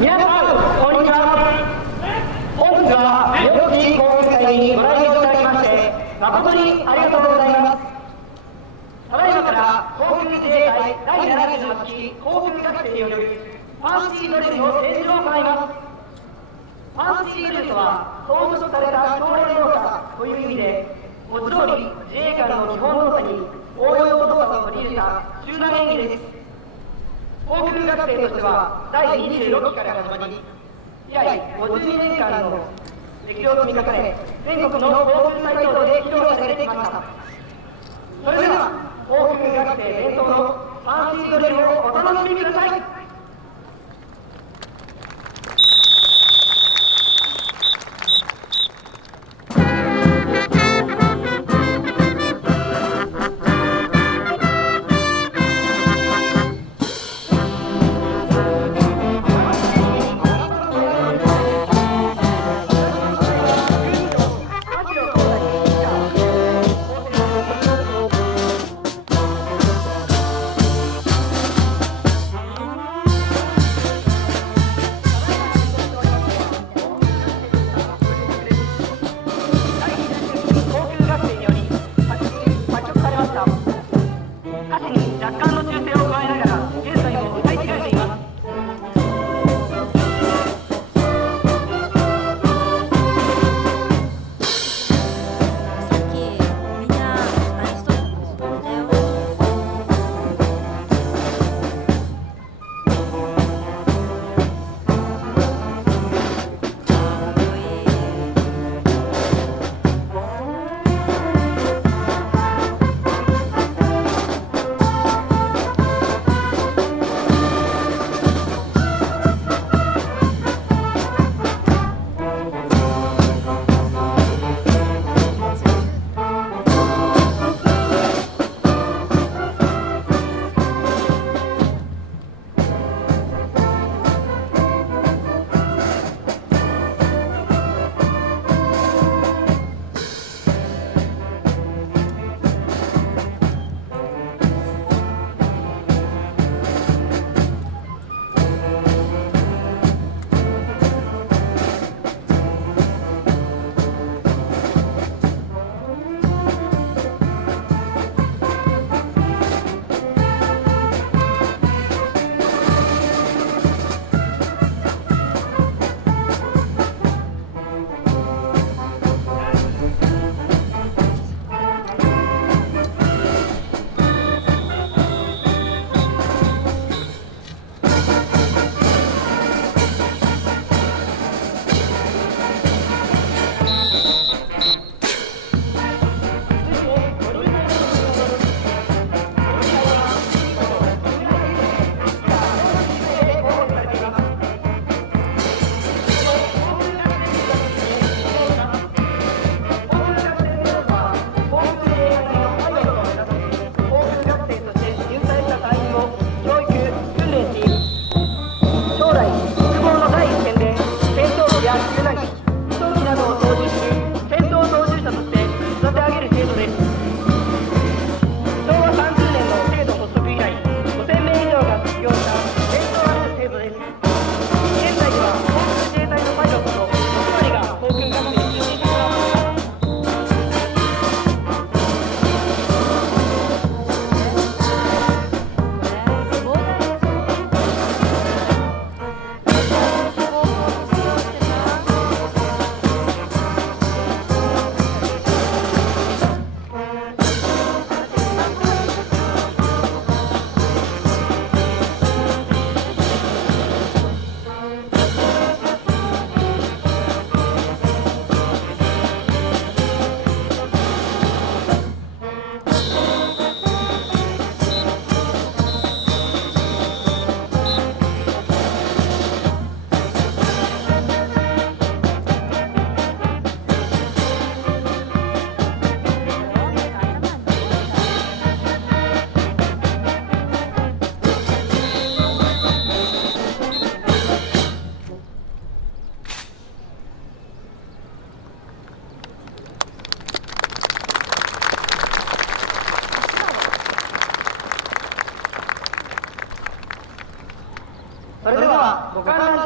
皆さん、こんにちは。本日は美保基地航空祭にご来場いただきまして誠にありがとうございます。ただいまから航空自衛隊第78期航空学生によるファンシードリルの展示を行います。ファンシードリルとは総合された朝礼動作という意味で、文字通り自衛官の基本動作に応用動作を取り入れた集団演技です。航空学生としては第26期から始まり、以来52年間の歴史を積み重ね、全国の航空祭等で披露されてきました。それでは航空学生伝統のファンシードリルをお楽しみください。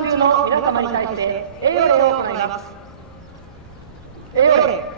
中の皆様に対して栄誉礼を行います。栄誉礼。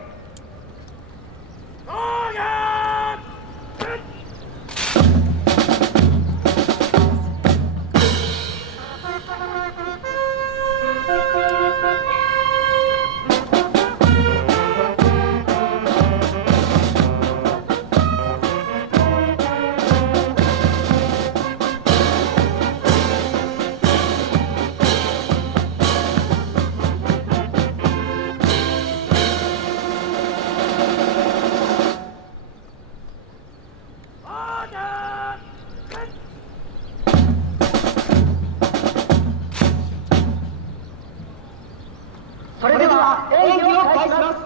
それでは演技を開始します。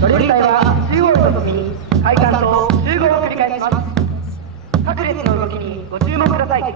ドリル隊は中央とともに開館と集合を繰り返します。各列の動きにご注目ください。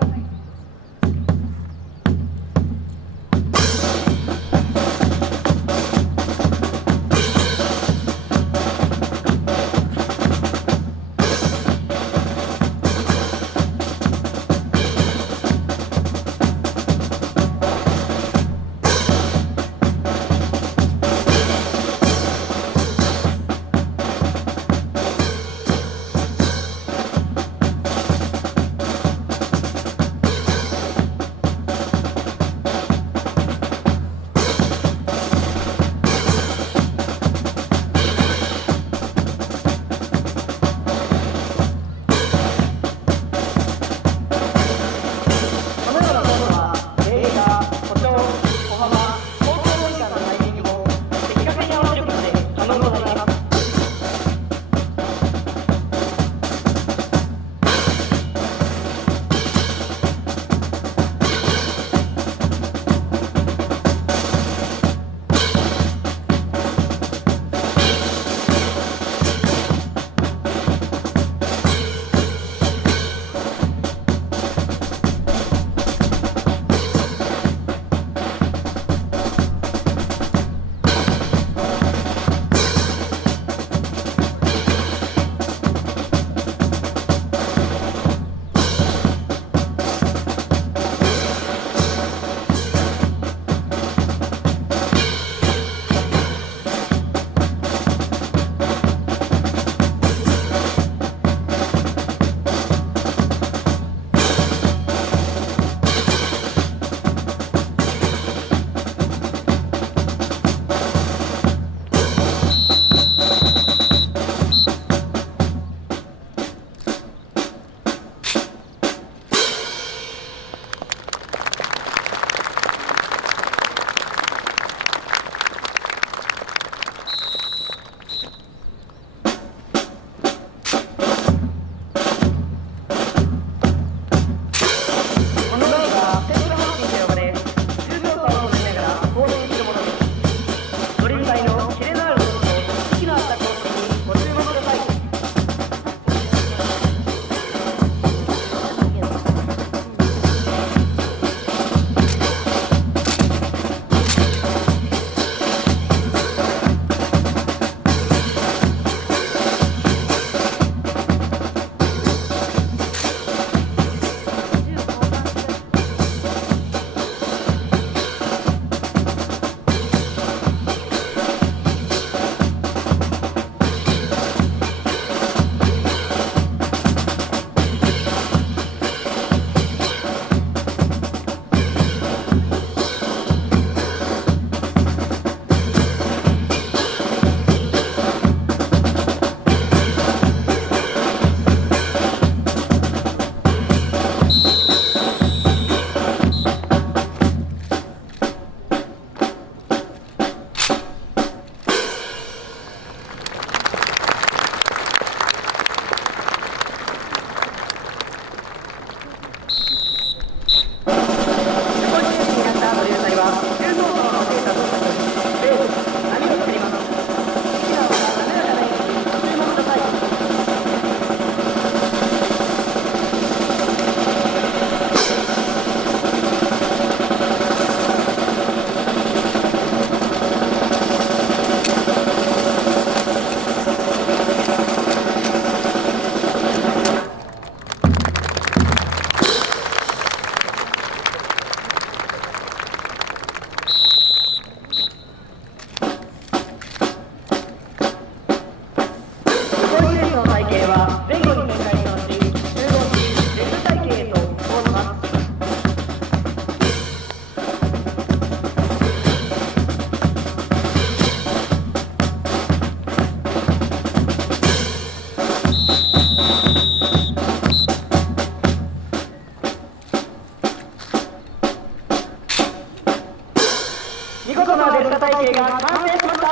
体系が完成しました。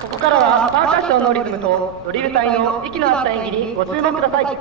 ここからはパーカッションのリズムとドリル隊の息の合った演技にご注目ください。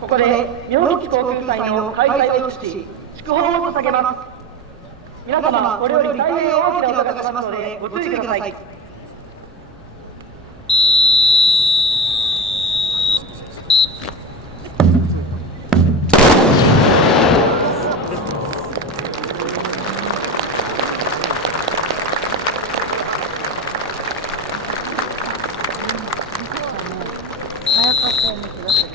ここで美保基地航空祭の開催をし、祝砲を捧げます。皆様、これより大変大きな音がしますのでご注意ください。早かったような気がする。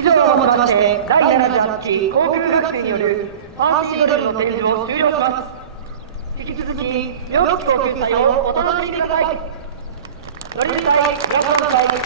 以上をもちまして第78期航空学生によるファンシードリルの展示を終了します。引き続き両機航空祭をお楽しみください。ドリル隊東本隊